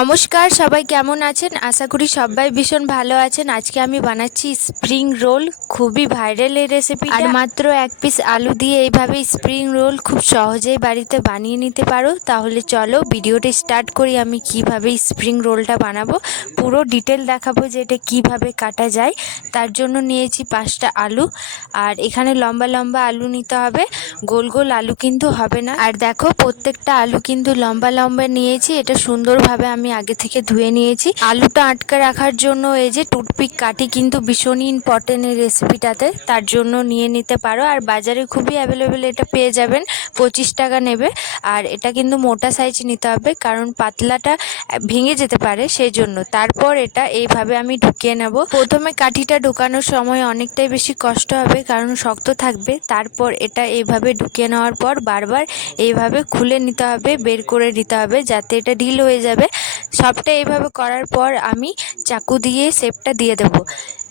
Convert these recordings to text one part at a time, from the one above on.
নমস্কার, সবাই কেমন আছেন? আশা করি সবাই ভীষণ ভালো আছেন। আজকে আমি বানাচ্ছি স্প্রিং রোল খুবই ভাইরাল এই রেসিপি আর মাত্র এক পিস আলু দিয়ে এইভাবে স্প্রিং রোল খুব সহজেই বাড়িতে বানিয়ে নিতে পারো। তাহলে চলো ভিডিওটা স্টার্ট করি আমি কীভাবে স্প্রিং রোলটা বানাবো। পুরো ডিটেল দেখাবো যে এটা কীভাবে কাটা যায়। তার জন্য নিয়েছি পাঁচটা আলু। আর এখানে লম্বা লম্বা আলু নিতে হবে। গোল গোল আলু কিন্তু হবে না। আর দেখো, প্রত্যেকটা আলু কিন্তু লম্বা লম্বা নিয়েছি। এটা সুন্দরভাবে আমি আগে থেকে ধুয়ে নিয়েছি। আলুটা আটকে রাখার জন্য এই যে টুথপিক কাটি কিন্তু ভীষণই ইম্পর্টেন্ট এই রেসিপিটাতে তার জন্য নিয়ে নিতে পারো। আর বাজারে খুবই অ্যাভেলেবেল এটা পেয়ে যাবেন। পঁচিশ টাকা নেবে। আর এটা কিন্তু মোটা সাইজ নিতে হবে। কারণ পাতলাটা ভেঙে যেতে পারে সেই জন্য তারপর এটা এইভাবে আমি ঢুকিয়ে নেব। প্রথমে কাঠিটা ঢুকানোর সময় অনেকটাই বেশি কষ্ট হবে, কারণ শক্ত থাকবে। তারপর এটা এইভাবে ঢুকিয়ে নেওয়ার পর বারবার এইভাবে খুলে নিতে হবে, বের করে নিতে হবে, যাতে এটা ঢিল হয়ে যাবে। সবটা এইভাবে করার পর আমি চাকু দিয়ে শেপটা দিয়ে দেবো।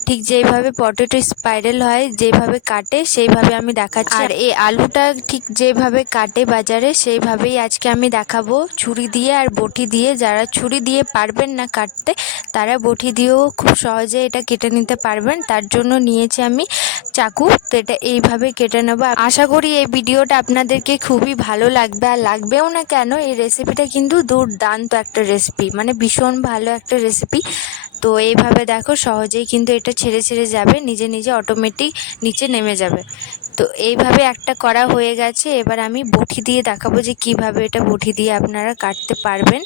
ঠিক যেভাবে পটেটো স্পাইরাল হয়, যেভাবে কাটে, সেইভাবে আমি দেখাচ্ছি। আর এই আলুটা ঠিক যেভাবে কাটে বাজারে, সেইভাবেই আজকে আমি দেখাবো। ছুরি দিয়ে আর বটি দিয়ে, যারা ছুরি দিয়ে পারবেন না কাটতে, তারা বটি দিয়েও খুব সহজে এটা কেটে নিতে পারবেন। তার জন্য নিয়েছি আমি চাকু, তো এটা এইভাবে কেটে নেব। আশা করি এই ভিডিওটা আপনাদেরকে খুবই ভালো লাগবে। আর লাগবেও না কেন, এই রেসিপিটা কিন্তু দুর্দান্ত একটা রেসিপি মানে ভীষণ ভালো একটা রেসিপি তো এইভাবে দেখো সহজেই কিন্তু এটা ছেড়ে ছেড়ে যাবে, নিজে নিজে অটোমেটিক নিচে নেমে যাবে। তো এইভাবে একটা করা হয়ে গেছে, এবার আমি বটি দিয়ে দেখাবো যে কীভাবে এটা বটি দিয়ে আপনারা কাটতে পারবেন।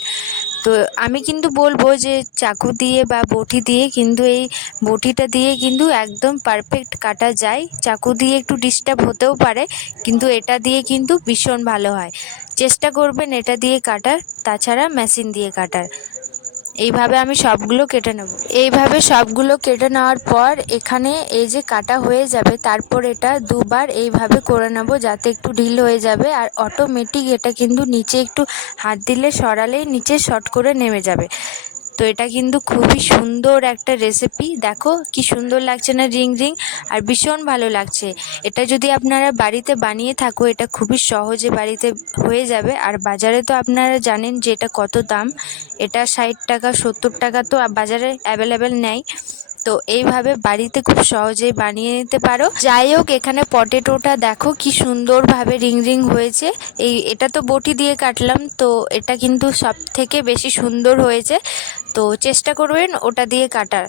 তো আমি কিন্তু বলব যে চাকু দিয়ে বা বটি দিয়ে কিন্তু এই বটিটা দিয়ে কিন্তু একদম পারফেক্ট কাটা যায়। চাকু দিয়ে একটু ডিস্টার্ব হতেও পারে, কিন্তু এটা দিয়ে কিন্তু ভীষণ ভালো হয়। চেষ্টা করবেন এটা দিয়ে কাটার, তাছাড়া মেশিন দিয়ে কাটার। এইভাবে আমি সবগুলো কেটে নেব। এইভাবে সবগুলো কেটে নেওয়ার পর এখানে এই যে কাটা হয়ে যাবে, তারপর এটা দুবার এইভাবে করে নেব যাতে একটু ঢিল হয়ে যাবে আর অটোমেটিক এটা কিন্তু নিচে একটু হাত দিলে সরালেই নিচে শর্ট করে নেমে যাবে। তো এটা কিন্তু খুবই সুন্দর একটা রেসিপি দেখো কি সুন্দর লাগছে না রিং রিং, আর ভীষণ ভালো লাগছে। এটা যদি আপনারা বাড়িতে বানিয়ে থাকো, এটা খুবই সহজে বাড়িতে হয়ে যাবে। আর বাজারে তো আপনারা জানেন যে এটা কত দাম। এটা ষাট টাকা, সত্তর টাকা তো বাজারে অ্যাভেলেবেল নেয় তো এইভাবে বাড়িতে খুব সহজেই বানিয়ে নিতে পারো। যাই হোক এখানে পটেটোটা দেখো কি সুন্দরভাবে রিং রিং হয়েছে। এই, এটা তো বটি দিয়ে কাটলাম, তো এটা কিন্তু সব থেকে বেশি সুন্দর হয়েছে। তো চেষ্টা করবেন ওটা দিয়ে কাটার।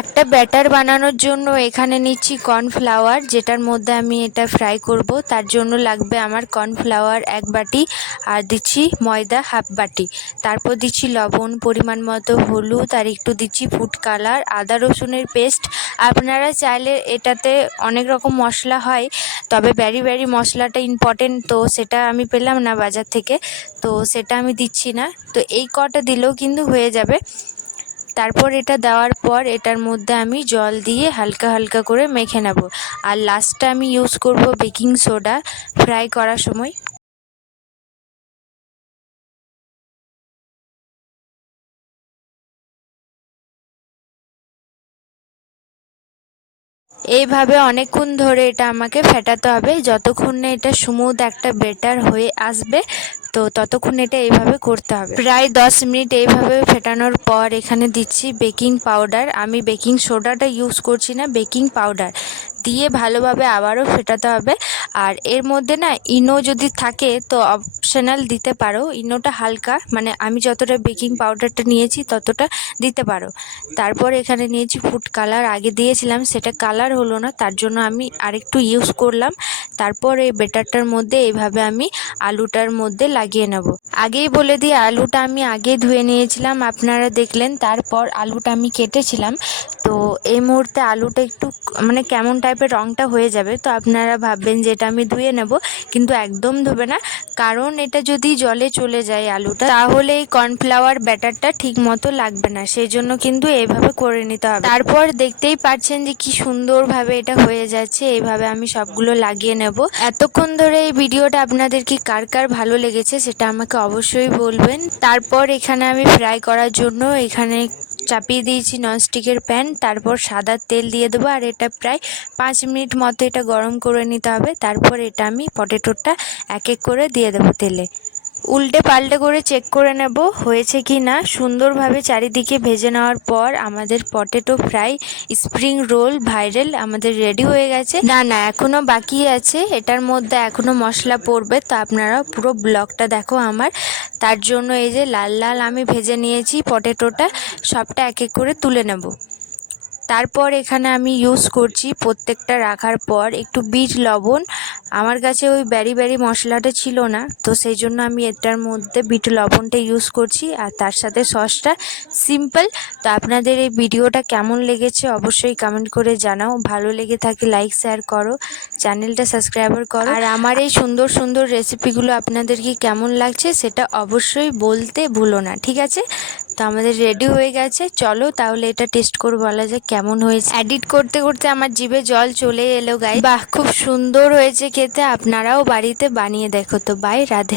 একটা ব্যাটার বানানোর জন্য এখানে নিচ্ছি কর্নফ্লাওয়ার, যেটার মধ্যে আমি এটা ফ্রাই করব। তার জন্য লাগবে আমার কর্নফ্লাওয়ার এক বাটি আর দিচ্ছি ময়দা হাফ বাটি। তারপর দিচ্ছি লবণ, পরিমাণ মতো হলুদ আর একটু দিচ্ছি ফুড কালার, আদা রসুনের পেস্ট। আপনারা চাইলে এটাতে অনেক রকম মশলা হয়, তবে ব্যারি ব্যারি মশলাটা ইম্পর্টেন্ট তো সেটা আমি পেলাম না বাজার থেকে, তো সেটা আমি দিচ্ছি না। তো এই কটা দিলেও কিন্তু হয়ে যাবে। তারপর এটা দেওয়ার পর এটার মধ্যে আমি জল দিয়ে হালকা হালকা করে মেখে নেব। আর লাস্টে আমি ইউজ করব বেকিং সোডা ফ্রাই করার সময়। এইভাবে অনেকক্ষণ ধরে এটা আমাকে ফেটাতে হবে। যতক্ষণ না এটা স্মুথ একটা বেটার হয়ে আসবে তো ততক্ষণ এটা এইভাবে করতে হবে। প্রায় দশ মিনিট এইভাবে ফেটানোর পর এখানে দিচ্ছি বেকিং পাউডার। আমি বেকিং সোডাটা ইউজ করছি না, বেকিং পাউডার। দিয়ে ভালোভাবে আবারও ফেটাতে হবে। আর এর মধ্যে না ইনো যদি থাকে তো অপশনাল দিতে পারো। ইনোটা হালকা মানে আমি যতটা বেকিং পাউডারটা নিয়েছি ততটা দিতে পারো। তারপর এখানে নিয়েছি ফুড কালার আগে দিয়েছিলাম, সেটা কালার হলো না, তার জন্য আমি আরেকটু ইউজ করলাম। তারপর এই বেটারটার মধ্যে এইভাবে আমি আলুটার মধ্যে লাগিয়ে নেব। আগেই বলে দিয়ে আলুটা আমি আগে ধুয়ে নিয়েছিলাম, আপনারা দেখলেন। তারপর আলুটা আমি কেটেছিলাম। তো এই মুহূর্তে আলুটা একটু মানে কেমন টাইপের রঙটা হয়ে যাবে, তো আপনারা ভাববেন যে এটা আমি ধুয়ে নেব, কিন্তু একদম ধোবে না। কারণ এটা যদি জলে চলে যায় আলুটা, তাহলে এই কর্নফ্লাওয়ার ব্যাটারটা ঠিক মতো লাগবে না। সেই জন্য কিন্তু এইভাবে করে নিতে হবে। তারপর দেখতেই পাচ্ছেন যে কি সুন্দরভাবে এটা হয়ে যাচ্ছে। এইভাবে আমি সবগুলো লাগিয়ে নেব। এতক্ষণ ধরে এই ভিডিওটা আপনাদের কি কার কার ভালো লেগেছে, সেটা আমাকে অবশ্যই বলবেন। তারপর এখানে আমি ফ্রাই করার জন্য এখানে চাপিয়ে দিয়েছি ননস্টিকের প্যান, তারপর সাদা তেল দিয়ে দেবো, আর এটা প্রায় পাঁচ মিনিট মতো এটা গরম করে নিতে হবে। তারপর এটা আমি পটেটোটা এক এক করে দিয়ে দেবো তেলে। উল্টে পাল্টে করে চেক করে নেব হয়েছে কি না। সুন্দরভাবে চারিদিকে ভেজে নেওয়ার পর আমাদের potato fry spring roll viral আমাদের রেডি হয়ে গেছে। না না এখনও বাকি আছে। এটার মধ্যে এখনও মশলা পড়বে, তো আপনারা পুরো ব্লগটা দেখো আমার। তার জন্য এই যে লাল লাল আমি ভেজে নিয়েছি পটেটোটা, সবটা এক এক করে তুলে নেব। তারপর এখানে আমি ইউজ করছি প্রত্যেকটা রাখার পর একটু বিট লবণ। আমার কাছে ওই ব্যারি ব্যারি মশলাটা ছিল না, তো সেই জন্য আমি এটার মধ্যে বিট লবণটা ইউজ করছি। আর তার সাথে সসটা সিম্পল তো আপনাদের এই ভিডিওটা কেমন লেগেছে অবশ্যই কমেন্ট করে জানাও। ভালো লেগে থাকে লাইক শেয়ার করো। চ্যানেলটা সাবস্ক্রাইবার করো। আর আমার এই সুন্দর সুন্দর রেসিপিগুলো আপনাদেরকে কেমন লাগছে সেটা অবশ্যই বলতে ভুলো না, ঠিক আছে? তো আমাদের রেডি হয়ে গেছে। চলো তাহলে এটা টেস্ট করে বলা যায় কেমন হয়েছে। এডিট করতে করতে আমার জিভে জল চলে এলো গায়ে বাহ, খুব সুন্দর হয়েছে খেতে। আপনারাও বাড়িতে বানিয়ে দেখো তো। বাই রাধে।